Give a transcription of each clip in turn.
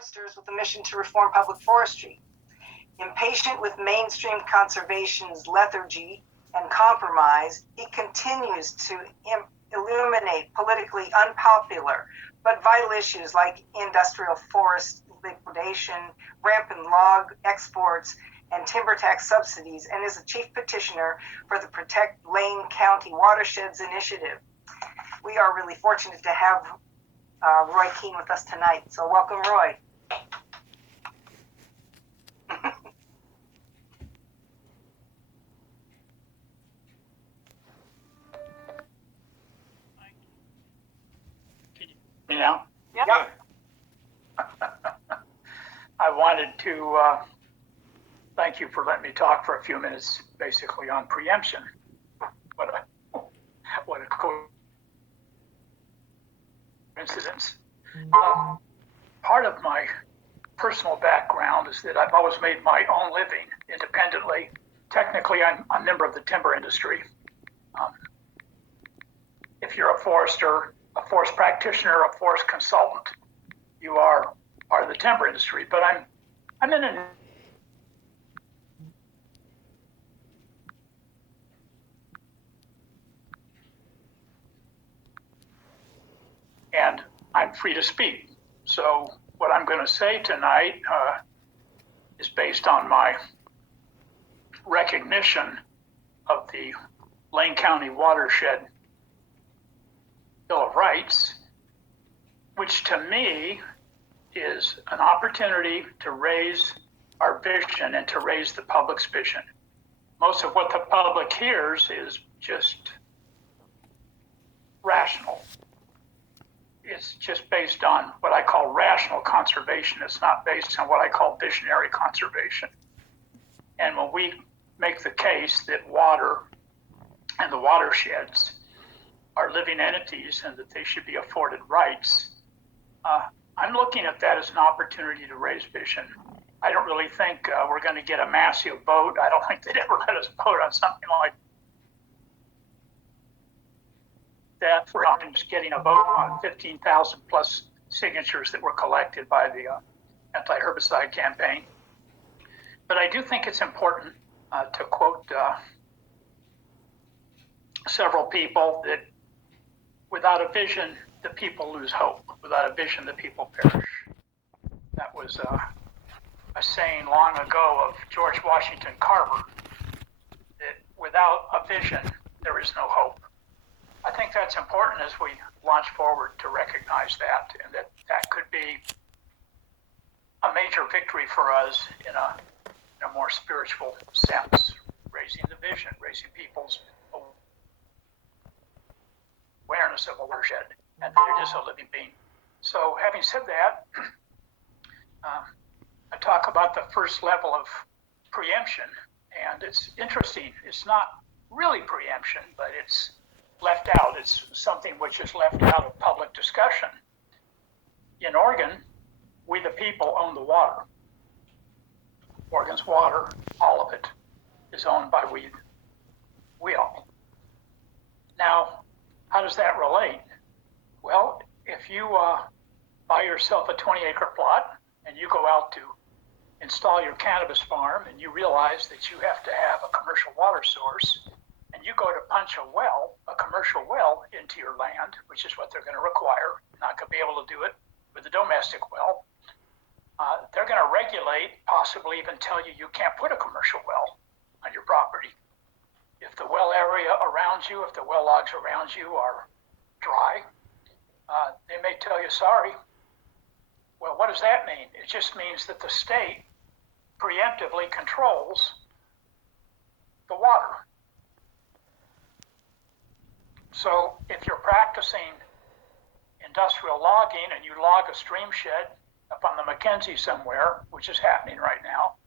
foresters with a mission to reform public forestry. Impatient with mainstream conservation's lethargy and compromise, he continues to illuminate politically unpopular but vital issues like industrial forest liquidation, rampant log exports, and timber tax subsidies, and is a chief petitioner for the Protect Lane County Watersheds Initiative. We are really fortunate to have Roy Kuhne with us tonight. So welcome, Roy. You know? Yeah. I wanted to thank you for letting me talk for a few minutes, basically on preemption. What a coincidence. Part of my personal background is that I've always made my own living independently. Technically, I'm a member of the timber industry. If you're a forester, a forest practitioner, a forest consultant, you are part of the timber industry. But I'm in an and I'm free to speak. So what I'm going to say tonight is based on my recognition of the Lane County Watershed Bill of Rights, which to me is an opportunity to raise our vision and to raise the public's vision. Most of what the public hears is just rational. It's just based on what I call rational conservation. It's not based on what I call visionary conservation. And when we make the case that water and the watersheds are living entities and that they should be afforded rights, I'm looking at that as an opportunity to raise vision. I don't really think we're going to get a massive vote. I don't think they'd ever let us vote on something like that. For just getting a vote on 15,000 plus signatures that were collected by the anti-herbicide campaign. But I do think it's important to quote several people that without a vision, the people lose hope. Without a vision, the people perish. That was a saying long ago of George Washington Carver, that without a vision, there is no hope. I think that's important as we launch forward to recognize that, and that could be a major victory for us in a more spiritual sense, raising the vision, raising people's awareness of a watershed and that it is a living being. So having said that, I talk about the first level of preemption, and it's interesting. It's not really preemption, but it's left out. It's something which is left out of public discussion. In Oregon, we the people own the water. Oregon's water, all of it, is owned by we all. Now, how does that relate? Well, if you buy yourself a 20-acre plot and you go out to install your cannabis farm and you realize that you have to have a commercial water source, and you go to punch a well, a commercial well, into your land, which is what they're going to require, not going to be able to do it with a domestic well, they're going to regulate, possibly even tell you you can't put a commercial well on your property. If the well area around you, if the well logs around you are dry, they may tell you, sorry. Well, what does that mean? It just means that the state preemptively controls the water. So if you're practicing industrial logging and you log a stream shed up on the Mackenzie somewhere, which is happening right now,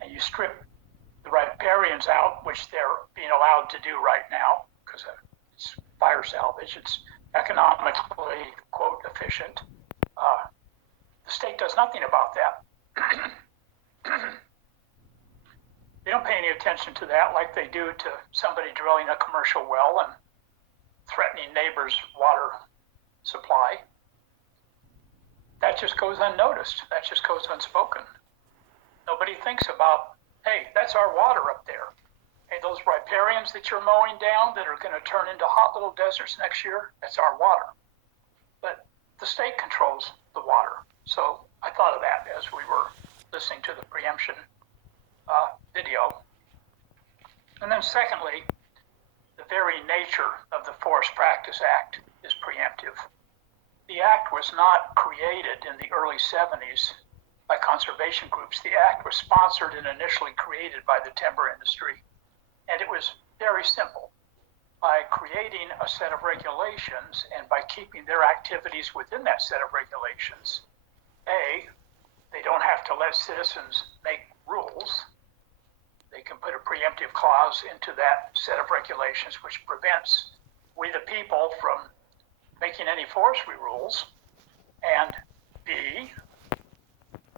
and you strip the riparians out, which they're being allowed to do right now because it's fire salvage, it's economically, quote, efficient. The state does nothing about that. They don't pay any attention to that like they do to somebody drilling a commercial well and threatening neighbors' water supply. That just goes unnoticed. That just goes unspoken. Nobody thinks about, hey, that's our water up there. Hey, those riparians that you're mowing down that are going to turn into hot little deserts next year, that's our water. But the state controls the water. So I thought of that as we were listening to the preemption video. And then secondly, the very nature of the Forest Practice Act is preemptive. The act was not created in the early 70s by conservation groups. The act was sponsored and initially created by the timber industry. And it was very simple. By creating a set of regulations and by keeping their activities within that set of regulations, A, they don't have to let citizens make rules. They can put a preemptive clause into that set of regulations which prevents we the people from making any forestry rules. And B,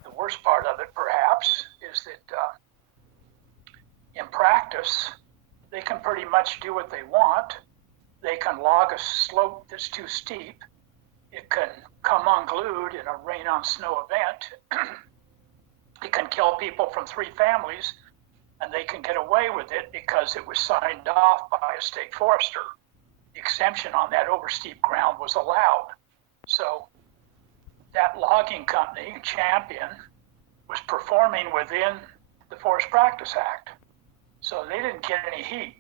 the worst part of it perhaps is that in practice, they can pretty much do what they want. They can log a slope that's too steep. It can come unglued in a rain on snow event. It can kill people from 3 families, and they can get away with it because it was signed off by a state forester. The exemption on that over steep ground was allowed. So that logging company, Champion, was performing within the Forest Practice Act. So they didn't get any heat.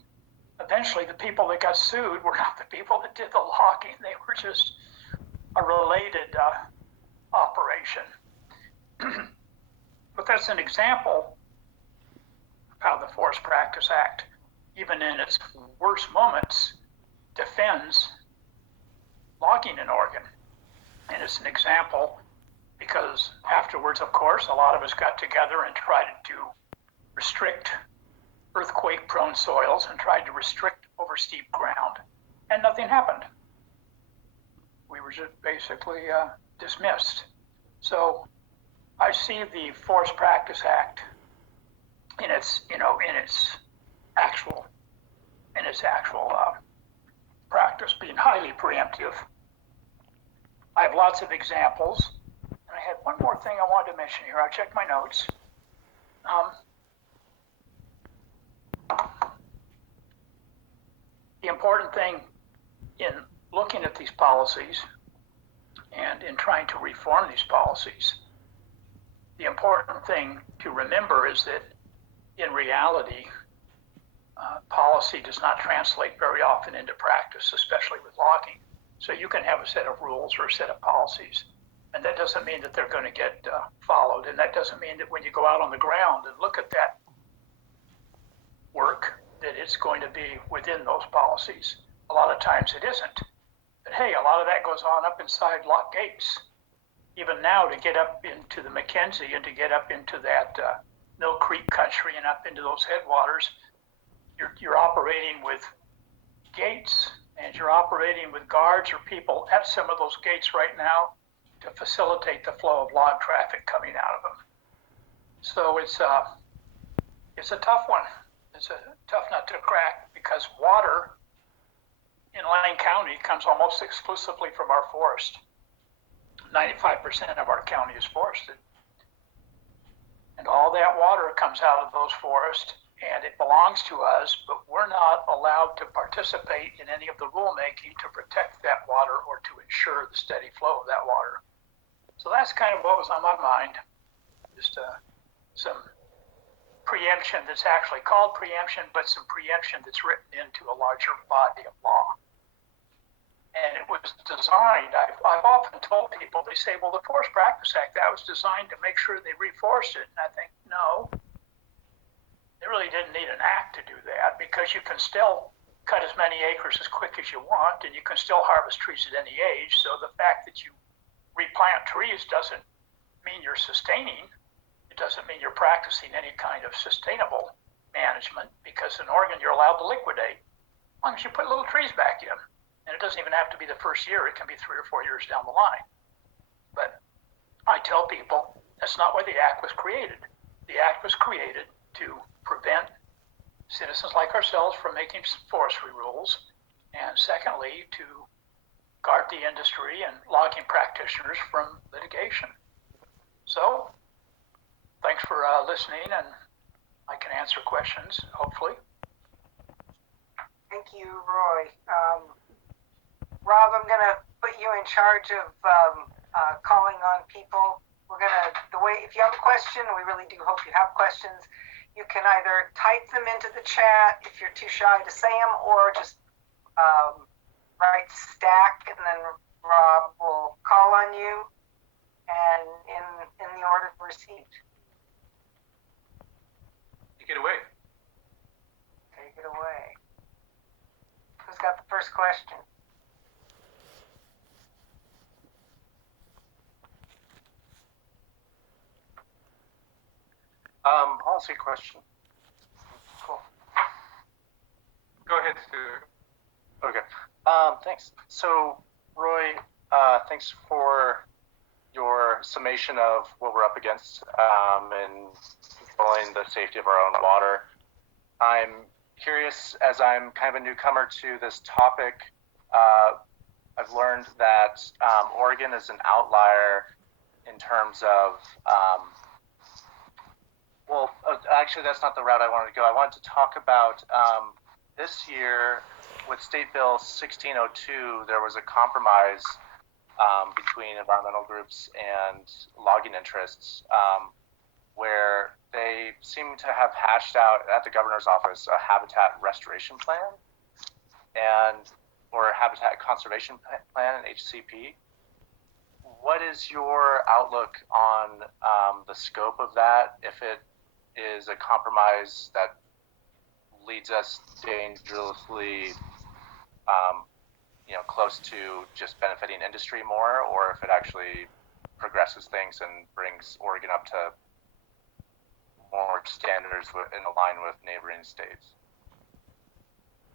Eventually, the people that got sued were not the people that did the logging. They were just a related operation. But that's an example of how the Forest Practice Act, even in its worst moments, defends logging in Oregon. And it's an example because afterwards, of course, a lot of us got together and tried to restrict earthquake-prone soils and tried to restrict over steep ground, and nothing happened. We were just basically dismissed. So I see the Forest Practice Act in its actual practice being highly preemptive. I have lots of examples, and I had one more thing I wanted to mention here. I checked my notes. The important thing in looking at these policies and in trying to reform these policies, the important thing to remember is that in reality, policy does not translate very often into practice, especially with logging. So you can have a set of rules or a set of policies, and that doesn't mean that they're going to get followed, and that doesn't mean that when you go out on the ground and look at that work, that it's going to be within those policies. A lot of times it isn't. But hey, a lot of that goes on up inside lock gates. Even now, to get up into the Mackenzie and to get up into that Mill Creek country and up into those headwaters, you're operating with gates, and you're operating with guards or people at some of those gates right now to facilitate the flow of log traffic coming out of them. So it's a tough one. It's a tough nut to crack because water in Lane County comes almost exclusively from our forest. 95% of our county is forested. And all that water comes out of those forests, and it belongs to us, but we're not allowed to participate in any of the rulemaking to protect that water or to ensure the steady flow of that water. So that's kind of what was on my mind. Just some preemption that's actually called preemption, but some preemption that's written into a larger body of law. And it was designed, I've often told people, they say, well, the Forest Practice Act, that was designed to make sure they reforested. And I think, no, they really didn't need an act to do that because you can still cut as many acres as quick as you want, and you can still harvest trees at any age. So the fact that you replant trees doesn't mean you're sustaining. It doesn't mean you're practicing any kind of sustainable management because in Oregon, you're allowed to liquidate as long as you put little trees back in. And it doesn't even have to be the first year. It can be 3 or 4 years down the line. But I tell people that's not why the act was created. The act was created to prevent citizens like ourselves from making forestry rules. And secondly, to guard the industry and logging practitioners from litigation. So, thanks for listening, and I can answer questions, hopefully. Thank you, Roy. Rob, I'm going to put you in charge of calling on people. If you have a question, we really do hope you have questions, you can either type them into the chat if you're too shy to say them, or just write stack, and then Rob will call on you and in the order received. Take it away. Take it away. Who's got the first question? Policy question. Cool. Go ahead, Stuart. Okay. Thanks. So, Roy, thanks for your summation of what we're up against in controlling the safety of our own water. I'm curious, as I'm kind of a newcomer to this topic, I've learned that Oregon is an outlier in terms of actually, that's not the route I wanted to go. I wanted to talk about this year with State Bill 1602, there was a compromise between environmental groups and logging interests where they seem to have hashed out at the governor's office a habitat restoration plan or a habitat conservation plan, an HCP. What is your outlook on the scope of that, if it is a compromise that leads us dangerously close to just benefiting industry more, or if it actually progresses things and brings Oregon up to more standards in line with neighboring states?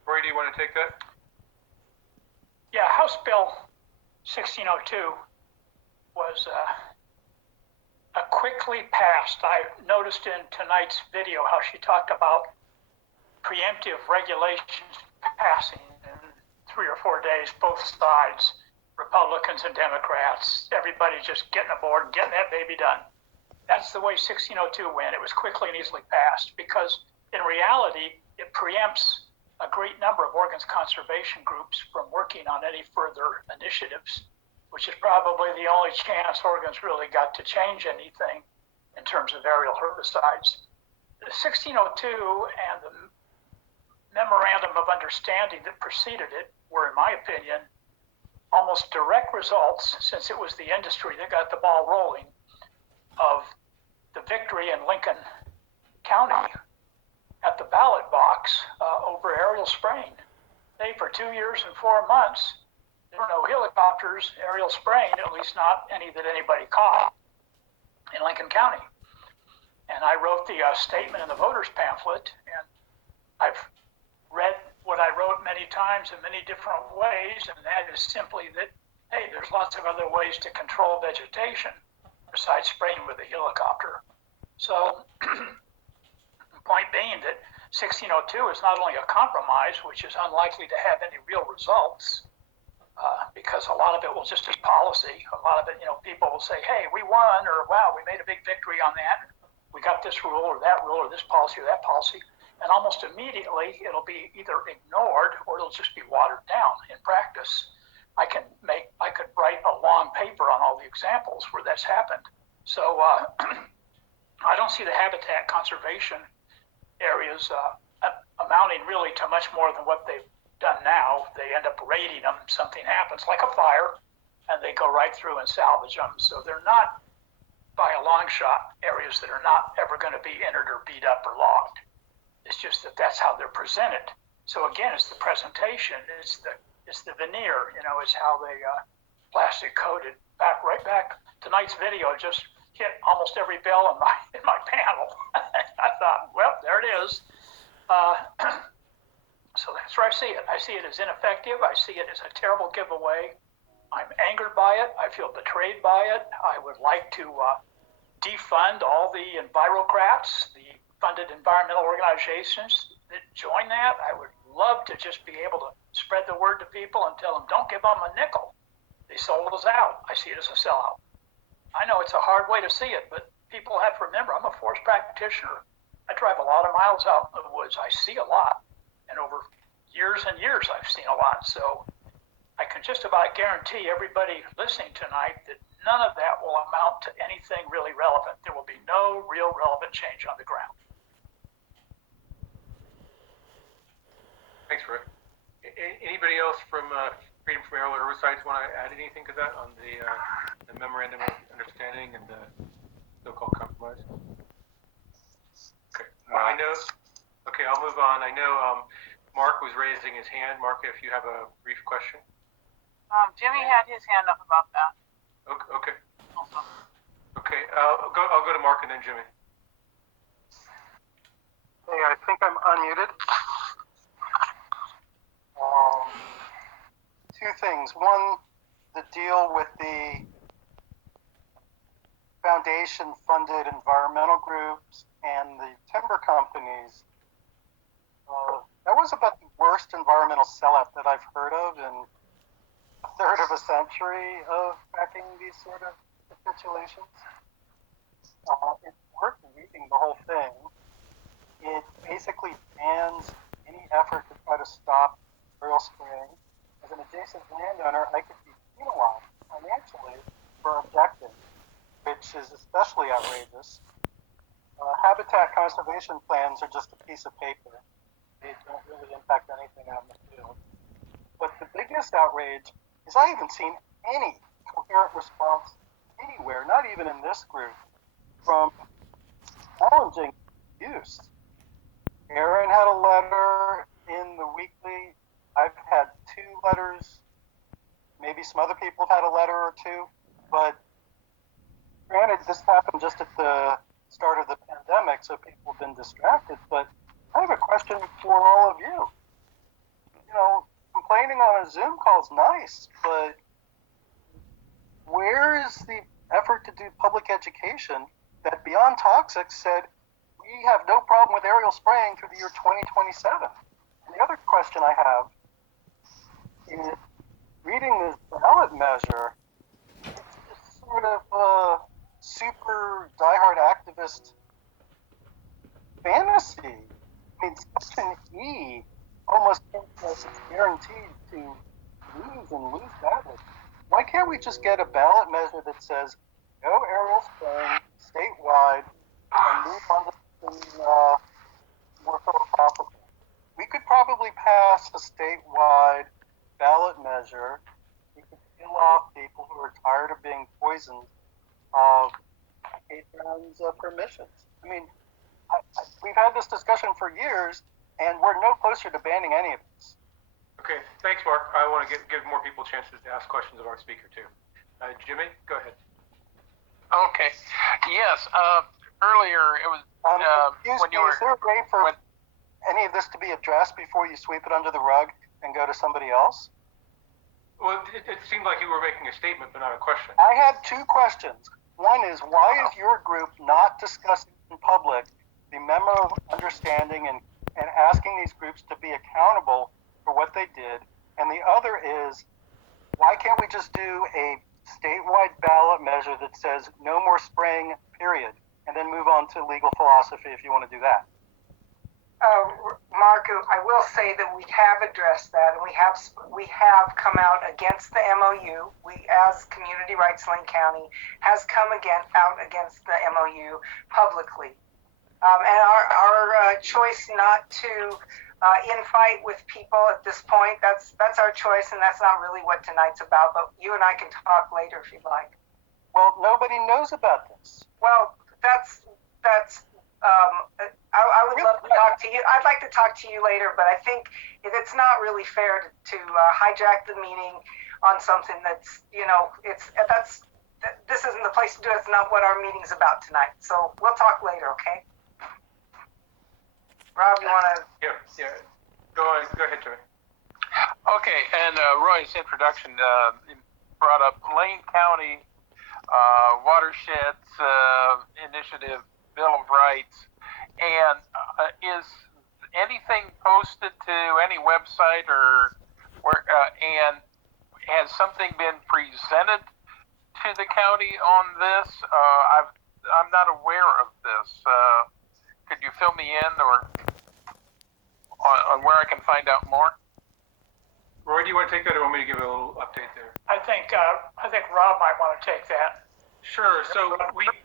Roy, do you want to take that? Yeah, House Bill 1602 was a quickly passed. I noticed in tonight's video how she talked about preemptive regulations passing in 3 or 4 days, both sides, Republicans and Democrats, everybody just getting aboard and getting that baby done. That's the way 1602 went. It was quickly and easily passed because in reality, it preempts a great number of Oregon's conservation groups from working on any further initiatives, which is probably the only chance Oregon's really got to change anything in terms of aerial herbicides. The 1602 and the memorandum of understanding that preceded it were, in my opinion, almost direct results, since it was the industry that got the ball rolling, of the victory in Lincoln County at the ballot box over aerial spraying. They, for 2 years and 4 months, there were no helicopters aerial spraying, at least not any that anybody caught in Lincoln County. And I wrote the statement in the voters pamphlet, and I've read what I wrote many times in many different ways, and that is simply that, hey, there's lots of other ways to control vegetation besides spraying with a helicopter. So, the point being that 1602 is not only a compromise, which is unlikely to have any real results, because a lot of it will just be policy. A lot of it, people will say, hey, we won, or wow, we made a big victory on that. We got this rule or that rule or this policy or that policy. And almost immediately, it'll be either ignored or it'll just be watered down in practice. I could write a long paper on all the examples where that's happened. So I don't see the habitat conservation areas amounting really to much more than what they've done now. They end up raiding them. Something happens, like a fire, and they go right through and salvage them. So they're not, by a long shot, areas that are not ever going to be entered or beat up or logged. It's just that that's how they're presented. So again, it's the presentation, it's the veneer, it's how they plastic coated. Right back, tonight's video just hit almost every bell in my panel. I thought, well, there it is. So that's where I see it. I see it as ineffective. I see it as a terrible giveaway. I'm angered by it. I feel betrayed by it. I would like to defund all the envirocrats, the funded environmental organizations that join that. I would love to just be able to spread the word to people and tell them, don't give them a nickel. They sold us out. I see it as a sellout. I know it's a hard way to see it, but people have to remember, I'm a forest practitioner. I drive a lot of miles out in the woods. I see a lot. And over years and years, I've seen a lot. So I can just about guarantee everybody listening tonight that none of that will amount to anything really relevant. There will be no real relevant change on the ground. Thanks, Roy. Anybody else from Freedom from Aerial Herbicides want to add anything to that on the memorandum of understanding and the so-called compromise? Okay. I know. Okay, I'll move on. I know Mark was raising his hand. Mark, if you have a brief question. Jimmy had his hand up about that. Okay. Also. Okay. I'll go to Mark and then Jimmy. Hey, I think I'm unmuted. Two things. One, the deal with the foundation-funded environmental groups and the timber companies. That was about the worst environmental sellout that I've heard of in a third of a century of backing these sort of capitulations. It's worth reading the whole thing. It basically bans any effort to try to stop aerial spraying. As an adjacent landowner, I could be penalized financially for objecting, which is especially outrageous. Habitat conservation plans are just a piece of paper. They don't really impact anything out in the field. But the biggest outrage is I haven't seen any coherent response anywhere, not even in this group, from challenging use. Aaron had a letter in the weekly. I've had 2 letters. Maybe some other people have had a letter or 2. But granted, this happened just at the start of the pandemic, so people have been distracted. But I have a question for all of you. You know, complaining on a Zoom call is nice, but where is the effort to do public education that Beyond Toxic said we have no problem with aerial spraying through the year 2027? And the other question I have is, reading this ballot measure, it's just sort of a super diehard activist fantasy. I mean, Section E almost thinks it's guaranteed to lose and lose badly. Why can't we just get a ballot measure that says no aerial spraying statewide and move on to something more philosophical? We could probably pass a statewide ballot measure. We could kill off people who are tired of being poisoned of patrons' permissions. I mean, we've had this discussion for years, and we're no closer to banning any of this. Okay, thanks, Mark. I want to give more people chances to ask questions of our speaker too. Jimmy, go ahead. Okay. Yes. Earlier it was when you were. Is there a way for any of this to be addressed before you sweep it under the rug and go to somebody else? Well, it seemed like you were making a statement, but not a question. I had 2 questions. One is, why is your group not discussing in public the memo of understanding and asking these groups to be accountable for what they did? And the other is, why can't we just do a statewide ballot measure that says no more spraying, period, and then move on to legal philosophy if you want to do that? Mark, I will say that we have addressed that, and we have come out against the MOU. We, as Community Rights Lane County, has come out against the MOU publicly. And our choice not to infight with people at this point, that's our choice, and that's not really what tonight's about. But you and I can talk later if you'd like. Well, nobody knows about this. Well, that's. I would love to talk to you. I'd like to talk to you later, but I think it's not really fair to hijack the meeting on something that's, this isn't the place to do it. It's not what our meeting's about tonight. So we'll talk later, okay? Rob, you want to? Yeah. Go ahead, Jimmy. Okay, and Roy's introduction brought up Lane County Watersheds Initiative Bill of Rights, and is anything posted to any website or where? And has something been presented to the county on this? I'm not aware of this. Could you fill me in or on where I can find out more? Roy, do you want to take that, or want me to give a little update there? I think Rob might want to take that. Sure. So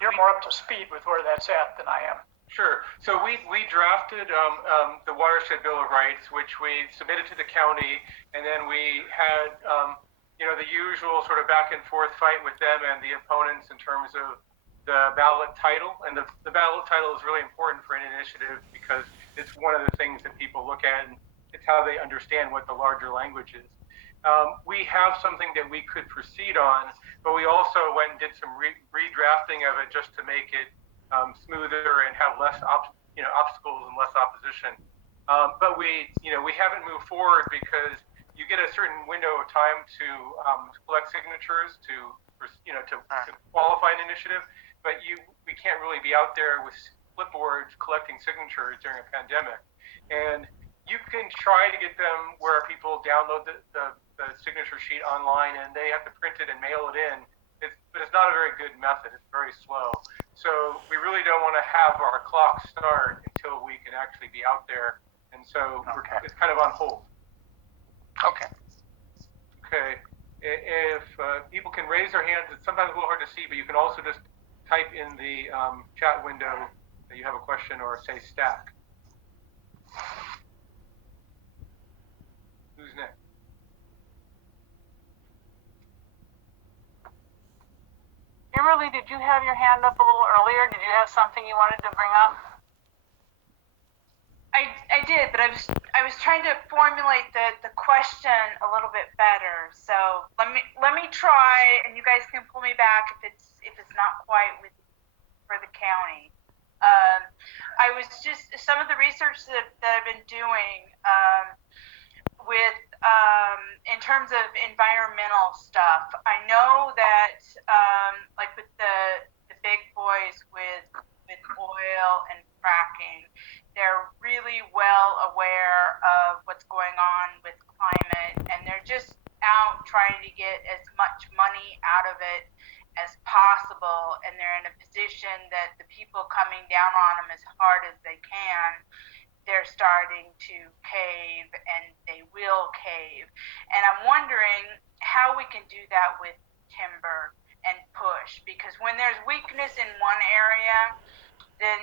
You're more up to speed with where that's at than I am. Sure. So we drafted the Watershed Bill of Rights, which we submitted to the county, and then we had the usual sort of back and forth fight with them and the opponents in terms of the ballot title. And the ballot title is really important for an initiative because it's one of the things that people look at, and it's how they understand what the larger language is. We have something that we could proceed on, but we also went and did some redrafting of it just to make it smoother and have less obstacles and less opposition. But we haven't moved forward because you get a certain window of time to collect signatures to qualify an initiative, but we can't really be out there with clipboards collecting signatures during a pandemic. And you can try to get them where people download the signature sheet online and they have to print it and mail it in. But it's not a very good method. It's very slow. So we really don't want to have our clock start until we can actually be out there. And so it's kind of on hold. Okay. Okay. If people can raise their hands, it's sometimes a little hard to see, but you can also just type in the chat window that you have a question or say stack. Who's next? Kimberly, did you have your hand up a little earlier? Did you have something you wanted to bring up? I did, but I was trying to formulate the question a little bit better. So let me try, and you guys can pull me back if it's not quite for the county. I was just some of the research that I've been doing with in terms of environmental stuff. I know that like with the big boys with oil and fracking, they're really well aware of what's going on with climate, and they're just out trying to get as much money out of it as possible, and they're in a position that the people coming down on them as hard as they can, they're starting to cave, and they will cave. And I'm wondering how we can do that with timber and push, because when there's weakness in one area, then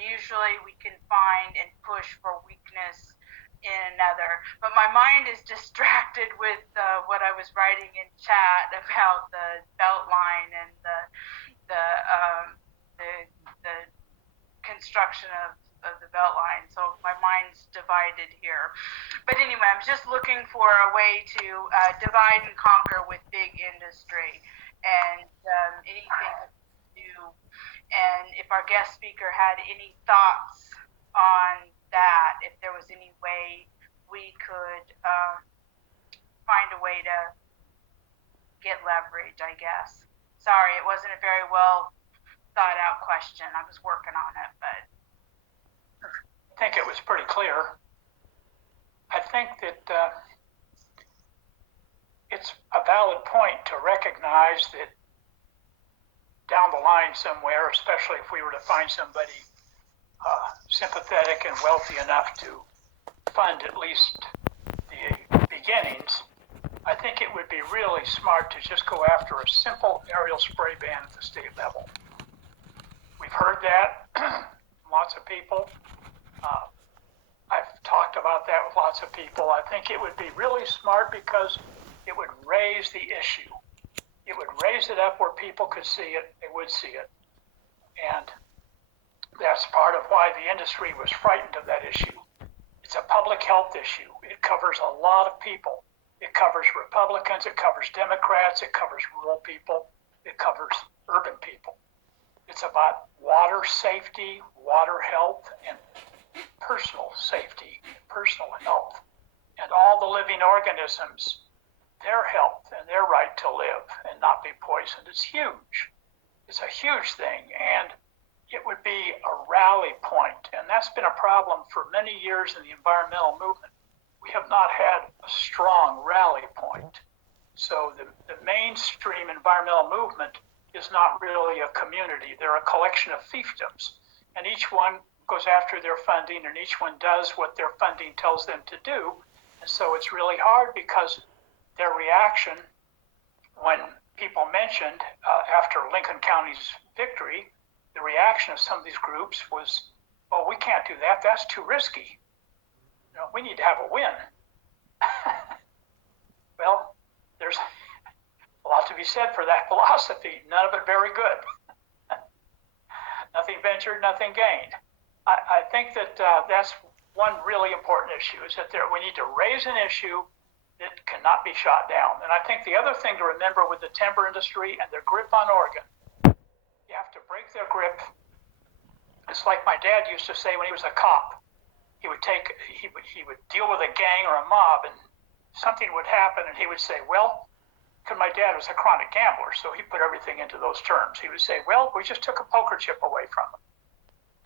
usually we can find and push for weakness in another. But my mind is distracted with what I was writing in chat about the belt line and the construction of the belt line. So my mind's divided here. But anyway, I'm just looking for a way to divide and conquer with big industry, and anything to do. And if our guest speaker had any thoughts on that, if there was any way we could find a way to get leverage, I guess. Sorry, it wasn't a very well thought out question. I was working on it, but I think it was pretty clear. I think that it's a valid point to recognize that down the line somewhere, especially if we were to find somebody sympathetic and wealthy enough to fund at least the beginnings, I think it would be really smart to just go after a simple aerial spray ban at the state level. We've heard that from lots of people. I've talked about that with lots of people. I think it would be really smart because it would raise the issue. It would raise it up where people could see it, they would see it. And that's part of why the industry was frightened of that issue. It's a public health issue. It covers a lot of people. It covers Republicans, it covers Democrats, it covers rural people, it covers urban people. It's about water safety, water health, and personal safety, personal health, and all the living organisms, their health and their right to live and not be poisoned. It's huge. It's a huge thing, and it would be a rally point, and that's been a problem for many years in the environmental movement. We have not had a strong rally point. So the mainstream environmental movement is not really a community. They're a collection of fiefdoms, and each one goes after their funding, and each one does what their funding tells them to do. And so it's really hard because their reaction when people mentioned after Lincoln County's victory, the reaction of some of these groups was, "Oh, we can't do that. That's too risky. We need to have a win." Well, there's a lot to be said for that philosophy. None of it very good. Nothing ventured, nothing gained. I think that that's one really important issue, is that we need to raise an issue that cannot be shot down. And I think the other thing to remember with the timber industry and their grip on Oregon, you have to break their grip. It's like my dad used to say when he was a cop. He would deal with a gang or a mob, and something would happen, and he would say, well, because my dad was a chronic gambler, so he put everything into those terms. He would say, well, we just took a poker chip away from him.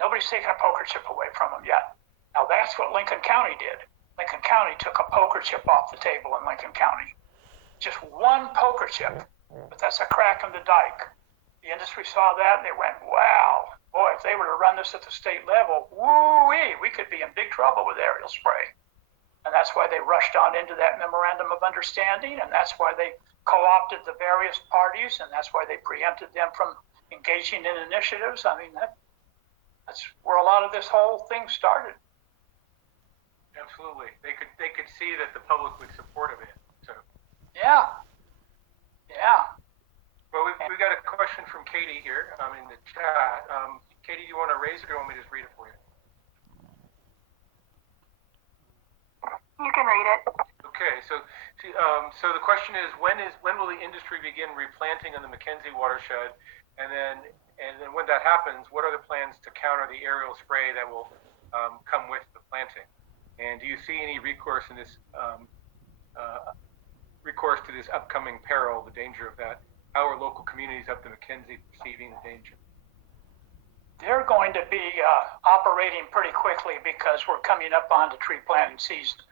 Nobody's taken a poker chip away from him yet. Now that's what Lincoln County did. Lincoln County took a poker chip off the table in Lincoln County. Just one poker chip, but that's a crack in the dike. The industry saw that and they went, wow, boy, if they were to run this at the state level, woo-wee, we could be in big trouble with aerial spray. And that's why they rushed on into that memorandum of understanding, and that's why they co-opted the various parties, and that's why they preempted them from engaging in initiatives. I mean, that's where a lot of this whole thing started. Absolutely. They could see that the public would support of it. So. Yeah. Well, we got a question from Katie here in the chat. Katie, do you want to raise it, or do you want me to just read it for you? You can read it. Okay, so the question is when will the industry begin replanting on the Mackenzie watershed, and then when that happens, what are the plans to counter the aerial spray that will come with the planting? And do you see any recourse in this recourse to this upcoming peril, the danger of that? How are local communities up the Mackenzie perceiving the danger? They're going to be operating pretty quickly because we're coming up on the tree planting season.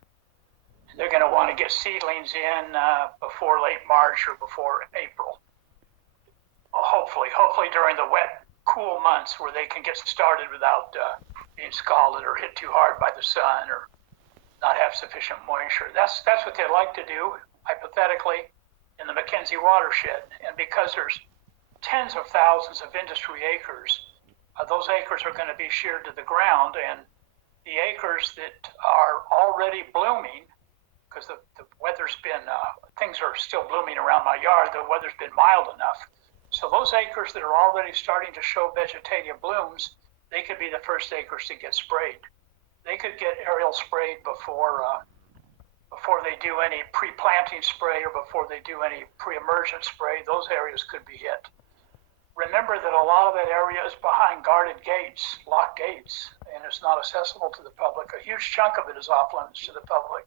They're going to want to get seedlings in before late March or before April. Well, hopefully during the wet, cool months where they can get started without being scalded or hit too hard by the sun or not have sufficient moisture. That's what they'd like to do, hypothetically, in the Mackenzie watershed. And because there's tens of thousands of industry acres, those acres are going to be sheared to the ground, and the acres that are already blooming, because the weather's been, things are still blooming around my yard, the weather's been mild enough. So those acres that are already starting to show vegetative blooms, they could be the first acres to get sprayed. They could get aerial sprayed before they do any pre-planting spray or before they do any pre-emergent spray. Those areas could be hit. Remember that a lot of that area is behind guarded gates, locked gates, and it's not accessible to the public. A huge chunk of it is off limits to the public.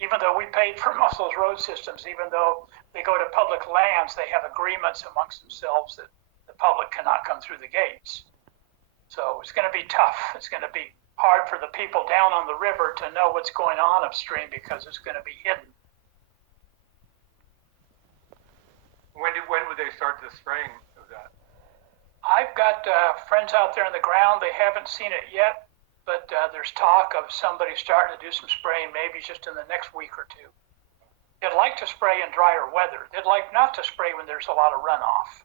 Even though we paid for most of those road systems, even though they go to public lands, they have agreements amongst themselves that the public cannot come through the gates. So it's going to be tough. It's going to be hard for the people down on the river to know what's going on upstream because it's going to be hidden. When would they start the spraying of that? I've got friends out there on the ground. They haven't seen it yet, but there's talk of somebody starting to do some spraying maybe just in the next week or two. They'd like to spray in drier weather. They'd like not to spray when there's a lot of runoff.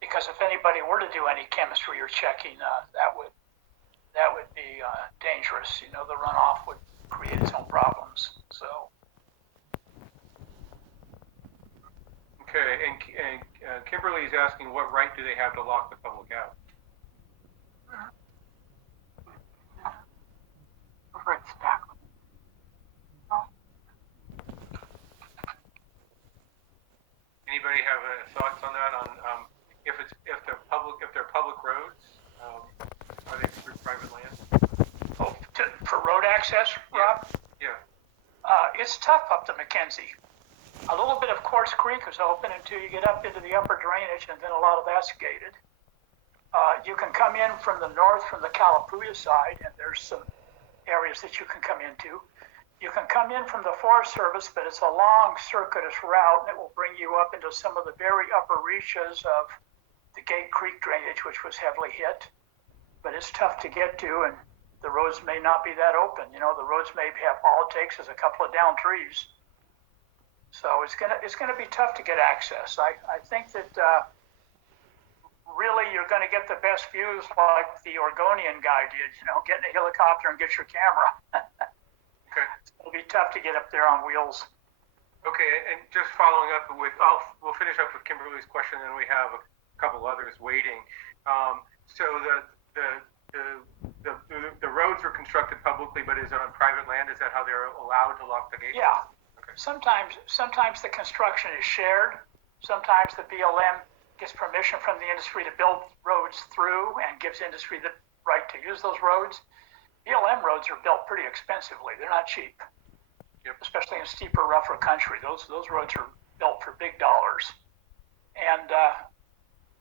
Because if anybody were to do any chemistry or checking, that would be dangerous. You know, the runoff would create its own problems. So. Okay, and Kimberly is asking, what right do they have to lock the public out? Anybody have thoughts on that? On if they're public roads, are they through private land? Oh, for road access, Rob? Yeah. It's tough up to Mackenzie. A little bit of Quartz Creek is open until you get up into the upper drainage, and then a lot of that's gated. You can come in from the north, from the Calapooya side, and there's some areas that you can come into. you can come in from the Forest Service, but it's a long circuitous route, and it will bring you up into some of the very upper reaches of the Gate Creek drainage, which was heavily hit. But it's tough to get to, and the roads may not be that open. You know, the roads may have, all it takes is a couple of down trees. So it's gonna be tough to get access. I think that really you're going to get the best views like the Oregonian guy did. You know, get in a helicopter and get your camera. Okay. It'll be tough to get up there on wheels. Okay, and just following up with, we'll finish up with Kimberly's question, and we have a couple others waiting. So the roads were constructed publicly, but is it on private land? Is that how they're allowed to lock the gates? Yeah. Okay. Sometimes the construction is shared. Sometimes the BLM gets permission from the industry to build roads through and gives industry the right to use those roads. BLM roads are built pretty expensively. They're not cheap, especially in steeper, rougher country. Those roads are built for big dollars. And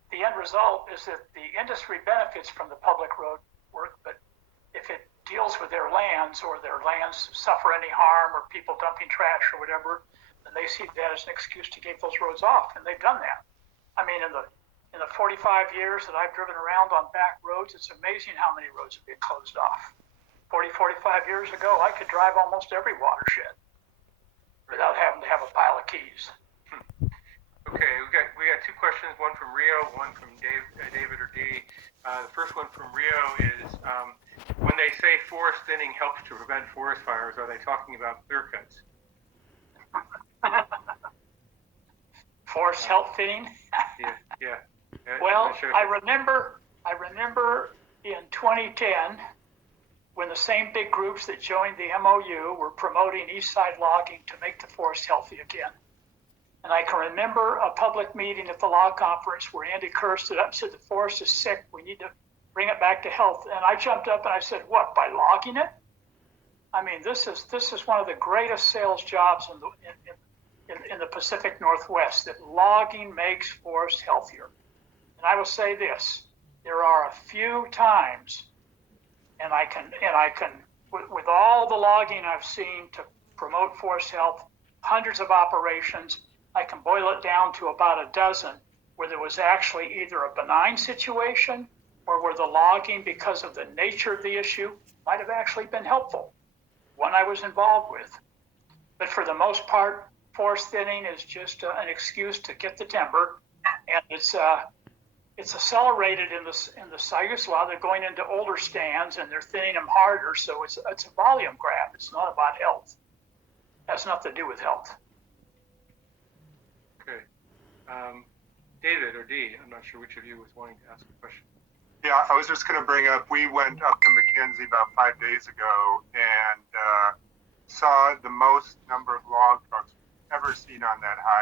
the end result is that the industry benefits from the public road work, but if it deals with their lands or their lands suffer any harm or people dumping trash or whatever, then they see that as an excuse to get those roads off, and they've done that. I mean, in the 45 years that I've driven around on back roads, it's amazing how many roads have been closed off. 45 years ago, I could drive almost every watershed without having to have a pile of keys. Okay, we got two questions, one from Rio, one from David or D. The first one from Rio is, when they say forest thinning helps to prevent forest fires, are they talking about clear cuts? Forest health thinning? Yeah. Well, I remember in 2010 when the same big groups that joined the MOU were promoting east side logging to make the forest healthy again. And I can remember a public meeting at the law conference where Andy Kerr stood up and said, the forest is sick, we need to bring it back to health. And I jumped up and I said, what, by logging it? I mean, this is one of the greatest sales jobs in the Pacific Northwest, that logging makes forests healthier. And I will say this, there are a few times, and I can, with all the logging I've seen to promote forest health, hundreds of operations, I can boil it down to about a dozen where there was actually either a benign situation or where the logging, because of the nature of the issue, might have actually been helpful. One I was involved with. But for the most part, forest thinning is just an excuse to get the timber, and it's accelerated in the Sayus law. They're going into older stands and they're thinning them harder, so it's a volume grab. It's not about health. It has nothing to do with health. Okay. David or D, I'm not sure which of you was wanting to ask a question. Yeah, I was just going to bring up, we went up to McKenzie about 5 days ago and saw the most number of log trucks ever seen on that highway.